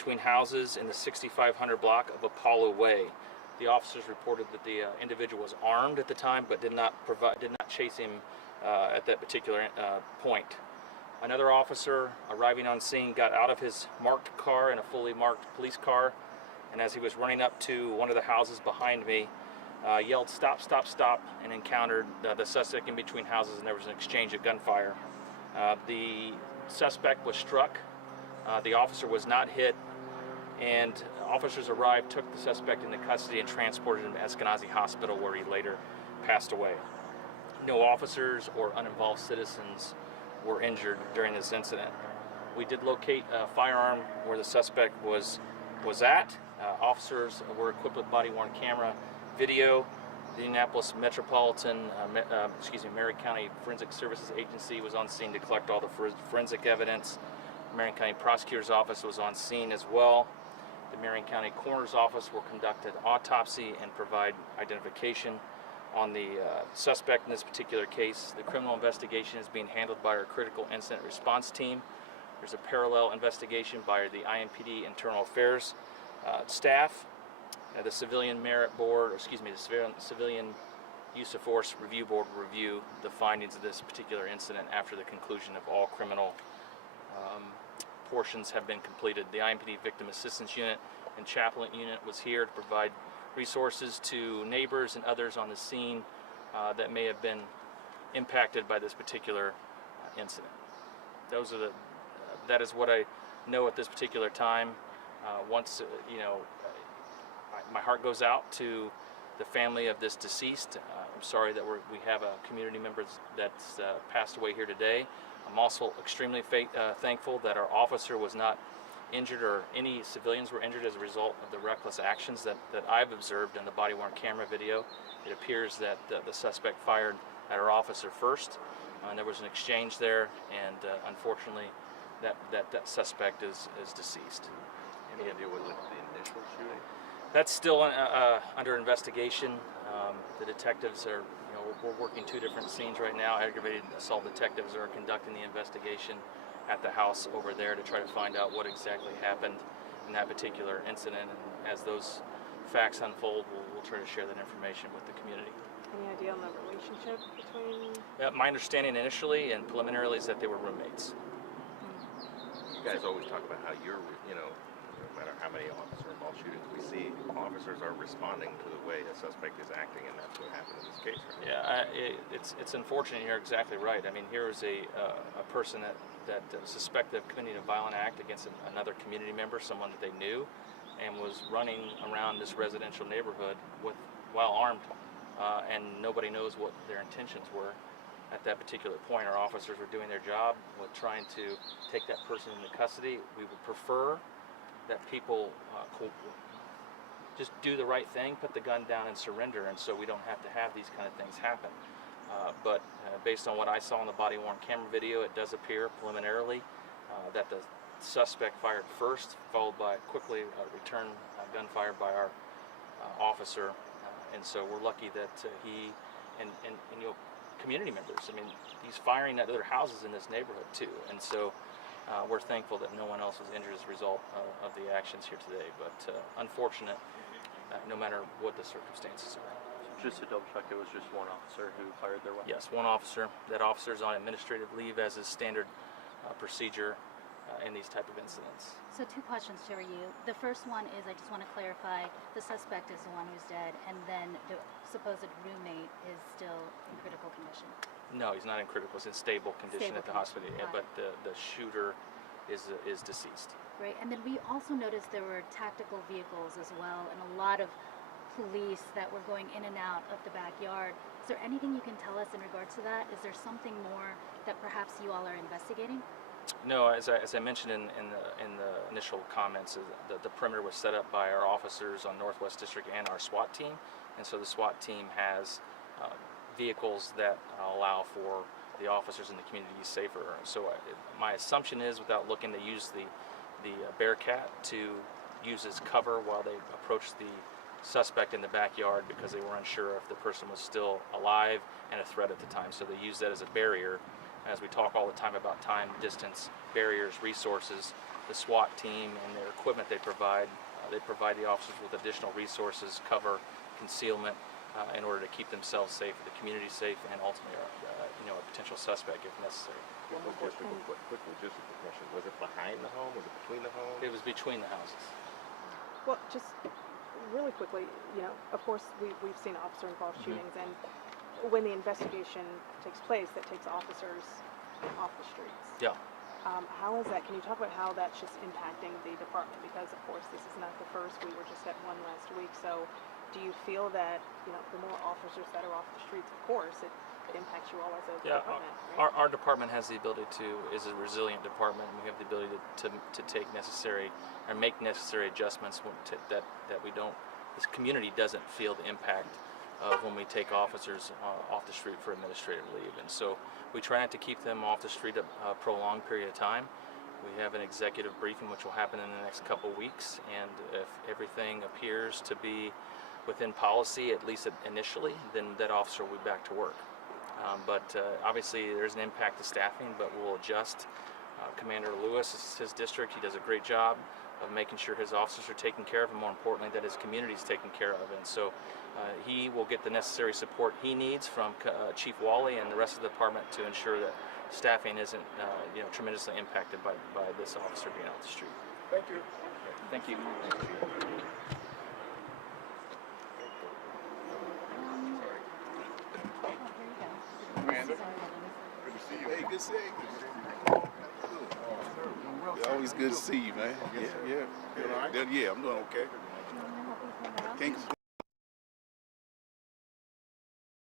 between houses in the 6500 block of Apollo Way. The officers reported that the individual was armed at the time, but did not chase him at that particular point. Another officer arriving on scene got out of his marked car in a fully marked police car, and as he was running up to one of the houses behind me, yelled "Stop, stop, stop," and encountered the suspect in between houses, and there was an exchange of gunfire. The suspect was struck. The officer was not hit, and officers arrived, took the suspect into custody, and transported him to Eskenazi Hospital, where he later passed away. No officers or uninvolved citizens were injured during this incident. We did locate a firearm where the suspect was at. Officers were equipped with body-worn camera video. The Indianapolis Metropolitan, Marion County Forensic Services Agency was on scene to collect all the forensic evidence. The Marion County Prosecutor's Office was on scene as well. The Marion County Coroner's Office will conduct an autopsy and provide identification on the suspect in this particular case. The criminal investigation is being handled by our critical incident response team. There's a parallel investigation by the IMPD internal affairs staff. The Civilian Merit Board, the Civilian Use of Force Review Board will review the findings of this particular incident after the conclusion of all criminal portions have been completed. The IMPD Victim Assistance Unit and Chaplain Unit was here to provide resources to neighbors and others on the scene that may have been impacted by this particular incident. That is what I know at this particular time. My heart goes out to the family of this deceased. I'm sorry that we have a community member that's passed away here today. I'm also extremely thankful that our officer was not injured, or any civilians were injured as a result of the reckless actions that I've observed in the body-worn camera video. It appears that the suspect fired at our officer first, and there was an exchange there, and unfortunately that suspect is deceased. Any idea what led to the initial shooting? That's still under investigation. The detectives are, we're working two different scenes right now. Aggravated assault detectives are conducting the investigation at the house over there to try to find out what exactly happened in that particular incident. And as those facts unfold, we'll try to share that information with the community. Any idea on the relationship between? My understanding initially and preliminarily is that they were roommates. You guys always talk about how you're, no matter how many officer-involved shootings we see, officers are responding to the way a suspect is acting, and that's what happened in this case, right? Yeah, it's unfortunate. You're exactly right. I mean, here is a person that suspected of committing a violent act against another community member, someone that they knew, and was running around this residential neighborhood while armed, and nobody knows what their intentions were. At that particular point, our officers were doing their job with trying to take that person into custody. We would prefer that people just do the right thing, put the gun down and surrender, and so we don't have to have these kind of things happen. But based on what I saw in the body-worn camera video, it does appear preliminarily that the suspect fired first, followed by quickly return gunfire by our officer, and so we're lucky that he and community members. I mean, he's firing at other houses in this neighborhood too, and so we're thankful that no one else was injured as a result of the actions here today. But unfortunate, no matter what the circumstances are. Just to double check, it was just one officer who fired their weapon? Yes, one officer. That officer is on administrative leave, as is standard procedure in these type of incidents. So two questions for you. The first one is, I just want to clarify, the suspect is the one who's dead, and then the supposed roommate is still in critical condition. No, he's not in critical. He's in stable condition at the hospital. Yeah, but the shooter is deceased. Right, and then we also noticed there were tactical vehicles as well, and a lot of police that were going in and out of the backyard. Is there anything you can tell us in regards to that? Is there something more that perhaps you all are investigating? No, as I mentioned in the initial comments, the perimeter was set up by our officers on Northwest District and our SWAT team, and so the SWAT team has vehicles that allow for the officers in the community to be safer. So my assumption is, without looking, to use the Bearcat to use as cover while they approached the suspect in the backyard, because they were unsure if the person was still alive and a threat at the time. So they used that as a barrier. As we talk all the time about time, distance, barriers, resources, the SWAT team and their equipment they provide the officers with additional resources, cover, concealment, in order to keep themselves safe, the community safe, and ultimately, a potential suspect if necessary. Quick logistical question. Was it behind the home? Was it between the home? It was between the houses. Well, just really quickly, of course, we've seen officer-involved shootings, and when the investigation takes place, that takes officers off the streets. Yeah. How is that? Can you talk about how that's just impacting the department? Because, of course, this is not the first. We were just at one last week. So do you feel that, the more officers that are off the streets, of course, it impacts you all as a department, right? Our department has the ability is a resilient department. We have the ability to take necessary or make necessary adjustments that we don't, this community doesn't feel the impact of when we take officers off the street for administrative leave. And so we try not to keep them off the street a prolonged period of time. We have an executive briefing which will happen in the next couple weeks, and if everything appears to be within policy, at least initially, then that officer will be back to work. But obviously there's an impact to staffing, but we'll adjust. Commander Lewis, is his district, he does a great job of making sure his officers are taken care of, and more importantly that his community is taken care of. And so he will get the necessary support he needs from Chief Wally and the rest of the department to ensure that staffing isn't tremendously impacted by this officer being off the street. Thank you. Thank you. Amanda, good to see you. Hey, good to see you. Always good to see you, man. Yeah. Yeah, I'm doing okay. Can I help you find out? Can't